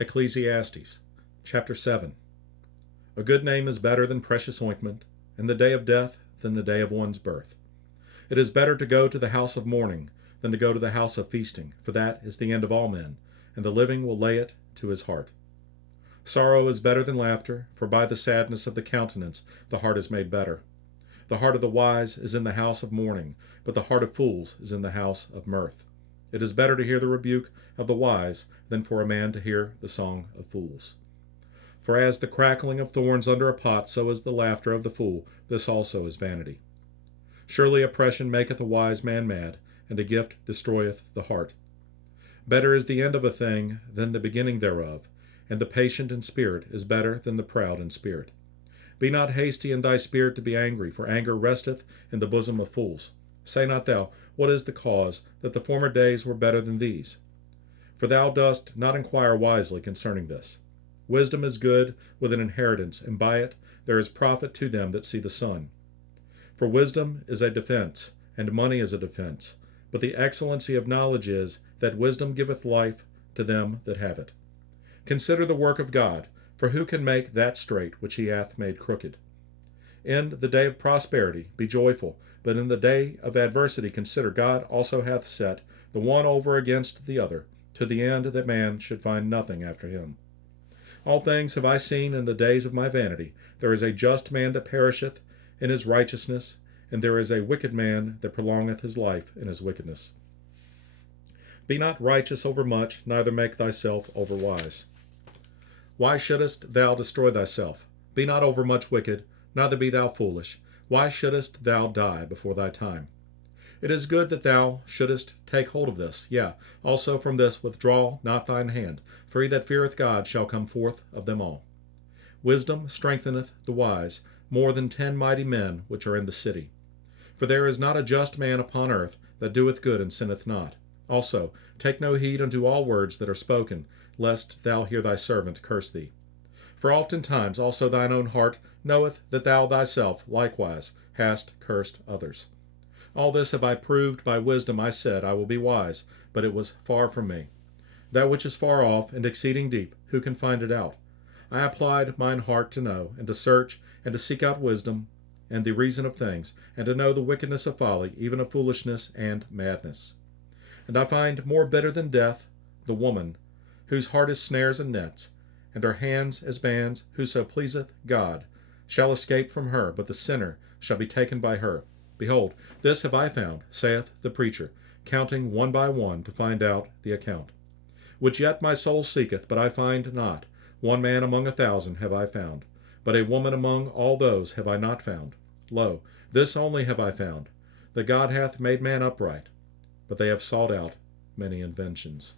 Ecclesiastes, chapter 7. A good name is better than precious ointment, and the day of death than the day of one's birth. It is better to go to the house of mourning than to go to the house of feasting, for that is the end of all men, and the living will lay it to his heart. Sorrow is better than laughter, for by the sadness of the countenance the heart is made better. The heart of the wise is in the house of mourning, but the heart of fools is in the house of mirth. It is better to hear the rebuke of the wise than for a man to hear the song of fools. For as the crackling of thorns under a pot, so is the laughter of the fool. This also is vanity. Surely oppression maketh a wise man mad, and a gift destroyeth the heart. Better is the end of a thing than the beginning thereof, and the patient in spirit is better than the proud in spirit. Be not hasty in thy spirit to be angry, for anger resteth in the bosom of fools. Say not thou, what is the cause, that the former days were better than these? For thou dost not inquire wisely concerning this. Wisdom is good with an inheritance, and by it there is profit to them that see the sun. For wisdom is a defense, and money is a defense. But the excellency of knowledge is, that wisdom giveth life to them that have it. Consider the work of God, for who can make that straight which he hath made crooked? In the day of prosperity be joyful, but in the day of adversity consider God also hath set the one over against the other, to the end that man should find nothing after him. All things have I seen in the days of my vanity. There is a just man that perisheth in his righteousness, and there is a wicked man that prolongeth his life in his wickedness. Be not righteous over much, neither make thyself over wise. Why shouldest thou destroy thyself? Be not overmuch wicked, neither be thou foolish. Why shouldest thou die before thy time? It is good that thou shouldest take hold of this. Yea, also from this withdraw not thine hand, for he that feareth God shall come forth of them all. Wisdom strengtheneth the wise, more than 10 mighty men which are in the city. For there is not a just man upon earth that doeth good and sinneth not. Also, take no heed unto all words that are spoken, lest thou hear thy servant curse thee. For oftentimes also thine own heart knoweth that thou thyself likewise hast cursed others. All this have I proved by wisdom. I said, I will be wise, but it was far from me. That which is far off and exceeding deep, who can find it out? I applied mine heart to know, and to search, and to seek out wisdom, and the reason of things, and to know the wickedness of folly, even of foolishness and madness. And I find more bitter than death the woman, whose heart is snares and nets, and her hands as bands, whoso pleaseth God, shall escape from her, but the sinner shall be taken by her. Behold, this have I found, saith the preacher, counting one by one to find out the account. Which yet my soul seeketh, but I find not. One man among 1,000 have I found, but a woman among all those have I not found. Lo, this only have I found, that God hath made man upright, but they have sought out many inventions.